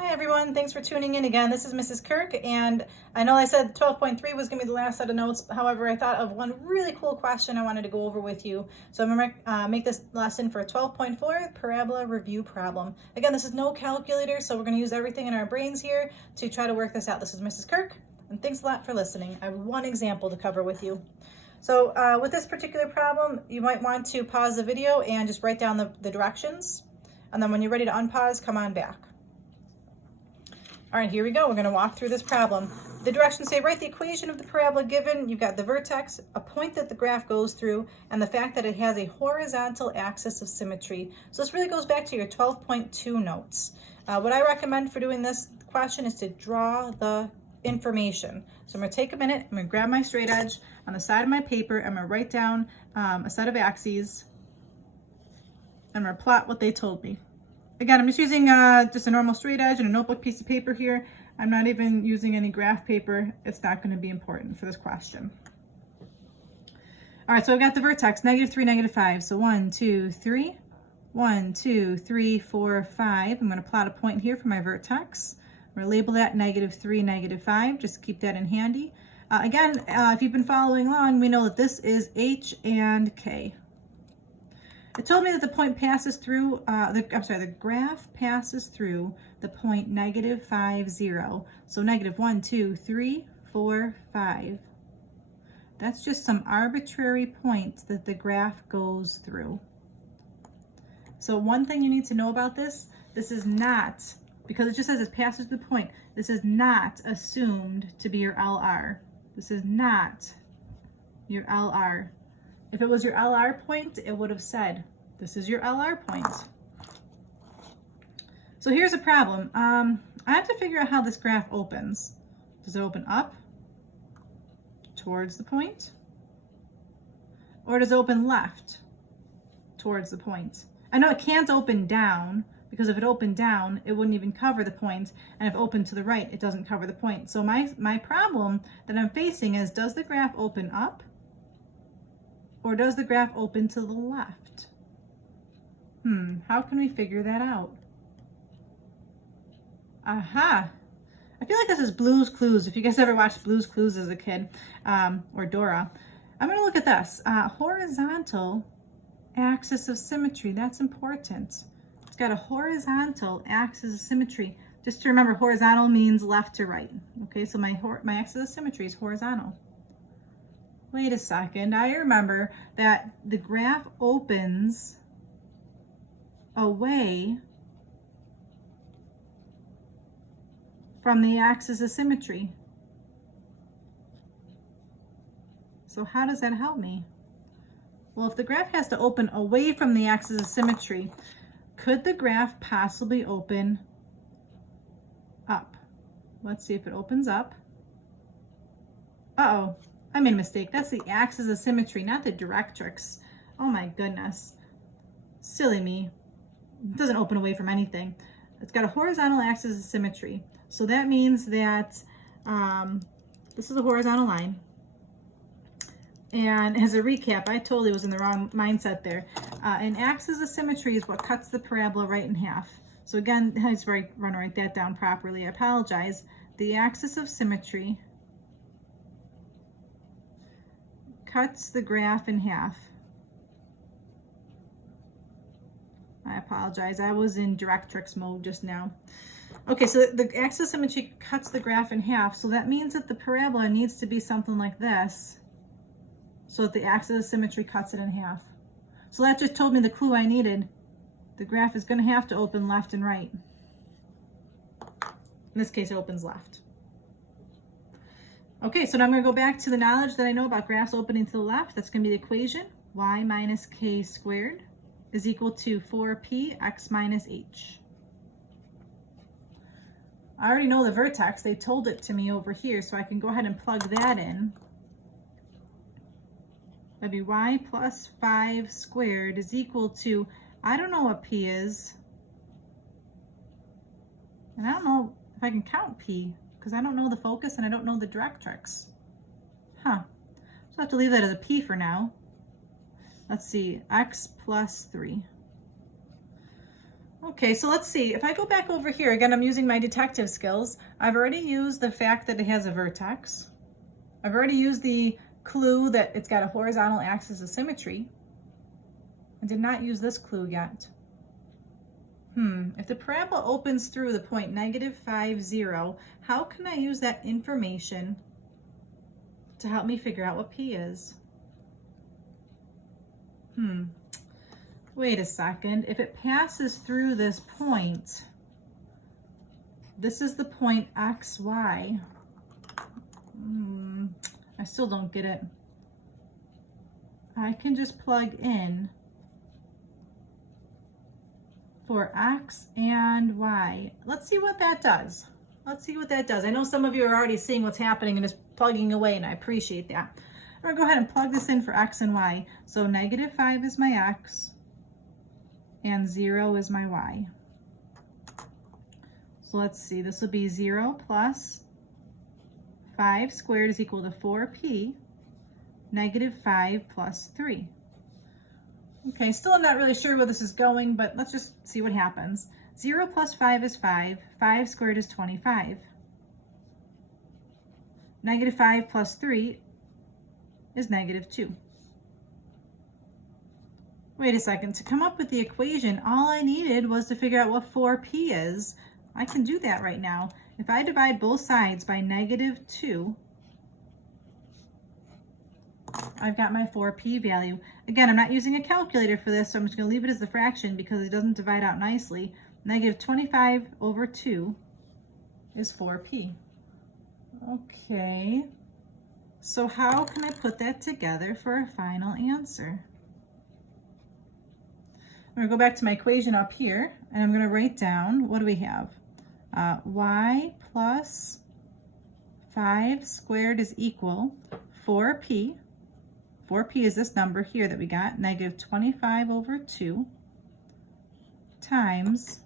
Hi everyone, thanks for tuning in again. This is Mrs. Kirk, and I know I said 12.3 was going to be the last set of notes. However, I thought of one really cool question I wanted to go over with you. So I'm going to make this lesson for 12.4, parabola review problem. Again, this is no calculator, so we're going to use everything in our brains here to try to work this out. This is Mrs. Kirk, and thanks a lot for listening. I have one example to cover with you. So with this particular problem, you might want to pause the video and just write down the directions. And then when you're ready to unpause, come on back. All right, here we go. We're going to walk through this problem. The directions say write the equation of the parabola given. You've got the vertex, a point that the graph goes through, and the fact that it has a horizontal axis of symmetry. So this really goes back to your 12.2 notes. What I recommend for doing this question is to draw the information. So I'm going to take a minute. I'm going to grab my straight edge on the side of my paper. I'm going to write down a set of axes. I'm going to plot what they told me. Again, I'm just using just a normal straight edge and a notebook piece of paper here. I'm not even using any graph paper. It's not going to be important for this question. All right, so I've got the vertex, -3, -5. So 1, 2, 3. 1, 2, 3, 4, 5. I'm going to plot a point here for my vertex. I'm going to label that -3, -5. Just keep that in handy. Again, if you've been following along, we know that this is H and K. It told me that the point passes through, the graph passes through the point -5, 0. So -1, 2, 3, 4, 5. That's just some arbitrary point that the graph goes through. So one thing you need to know about this is not, because it just says it passes the point, this is not assumed to be your LR. This is not your LR. If it was your LR point, it would have said, this is your LR point. So here's a problem. I have to figure out how this graph opens. Does it open up towards the point? Or does it open left towards the point? I know it can't open down, because if it opened down, it wouldn't even cover the point. And if it opened to the right, it doesn't cover the point. So my problem that I'm facing is, does the graph open up? Or does the graph open to the left? How can we figure that out? Aha! I feel like this is Blue's Clues. If you guys ever watched Blue's Clues as a kid, or Dora. I'm going to look at this. Horizontal axis of symmetry. That's important. It's got a horizontal axis of symmetry. Just to remember, horizontal means left to right. Okay, so my axis of symmetry is horizontal. Wait a second, I remember that the graph opens away from the axis of symmetry. So how does that help me? Well, if the graph has to open away from the axis of symmetry, could the graph possibly open up? Let's see if it opens up. Uh-oh. I made a mistake. That's the axis of symmetry, not the directrix. Oh my goodness. Silly me. It doesn't open away from anything. It's got a horizontal axis of symmetry. So that means that this is a horizontal line. And as a recap, I totally was in the wrong mindset there. An axis of symmetry is what cuts the parabola right in half. So again, I just want to write that down properly. I apologize. The axis of symmetry cuts the graph in half. I apologize. I was in directrix mode just now. Okay, so the axis of symmetry cuts the graph in half. So that means that the parabola needs to be something like this, so that the axis of symmetry cuts it in half. So that just told me the clue I needed. The graph is going to have to open left and right. In this case, it opens left. Okay, so now I'm going to go back to the knowledge that I know about graphs opening to the left. That's going to be the equation. Y minus k squared is equal to 4p x minus h. I already know the vertex. They told it to me over here, so I can go ahead and plug that in. That'd be y plus 5 squared is equal to, I don't know what p is. And I don't know if I can count p, because I don't know the focus and I don't know the directrix. So I have to leave that as a p for now. Let's see, x plus 3. Okay, so let's see. If I go back over here, again, I'm using my detective skills. I've already used the fact that it has a vertex. I've already used the clue that it's got a horizontal axis of symmetry. I did not use this clue yet. If the parabola opens through the point -5, 0, how can I use that information to help me figure out what P is? Wait a second. If it passes through this point, this is the point X, Y. I still don't get it. I can just plug in for X and Y. Let's see what that does. Let's see what that does. I know some of you are already seeing what's happening and just plugging away, and I appreciate that. I'm gonna go ahead and plug this in for X and Y. So -5 is my X and 0 is my Y. So let's see, this will be 0 plus 5 squared is equal to 4P, -5 plus 3. Okay, still I'm not really sure where this is going, but let's just see what happens. 0 plus 5 is 5. 5 squared is 25. -5 plus 3 is -2. Wait a second. To come up with the equation, all I needed was to figure out what 4P is. I can do that right now. If I divide both sides by -2, I've got my 4P value. Again, I'm not using a calculator for this, so I'm just going to leave it as the fraction because it doesn't divide out nicely. -25 over 2 is 4P. Okay, so how can I put that together for a final answer? I'm going to go back to my equation up here, and I'm going to write down, what do we have? Y plus 5 squared is equal 4P. 4P is this number here that we got, -25 over 2 times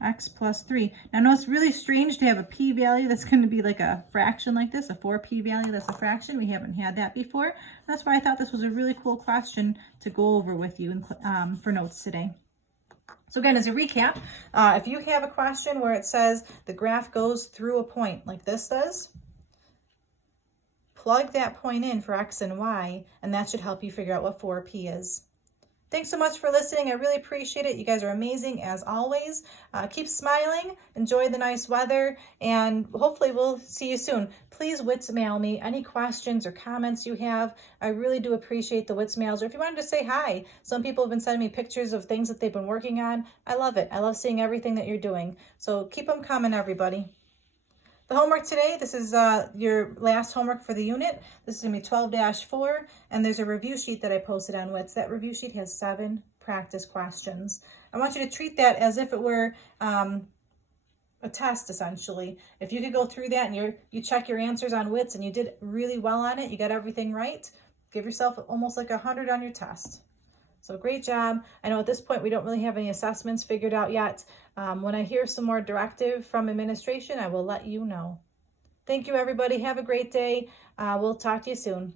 X plus 3. Now, I know it's really strange to have a P value that's going to be like a fraction like this, a 4P value that's a fraction. We haven't had that before. That's why I thought this was a really cool question to go over with you for notes today. So again, as a recap, if you have a question where it says the graph goes through a point like this does, plug that point in for X and Y, and that should help you figure out what 4P is. Thanks so much for listening. I really appreciate it. You guys are amazing as always. Keep smiling, enjoy the nice weather, and hopefully we'll see you soon. Please WITS mail me any questions or comments you have. I really do appreciate the WITS mails. Or if you wanted to say hi, some people have been sending me pictures of things that they've been working on. I love it. I love seeing everything that you're doing. So keep them coming, everybody. The homework today, this is your last homework for the unit. This is going to be 12-4, and there's a review sheet that I posted on WITS. That review sheet has 7 practice questions. I want you to treat that as if it were a test, essentially. If you could go through that and you check your answers on WITS and you did really well on it, you got everything right, give yourself almost like 100 on your test. So great job. I know at this point we don't really have any assessments figured out yet. When I hear some more directive from administration, I will let you know. Thank you, everybody. Have a great day. We'll talk to you soon.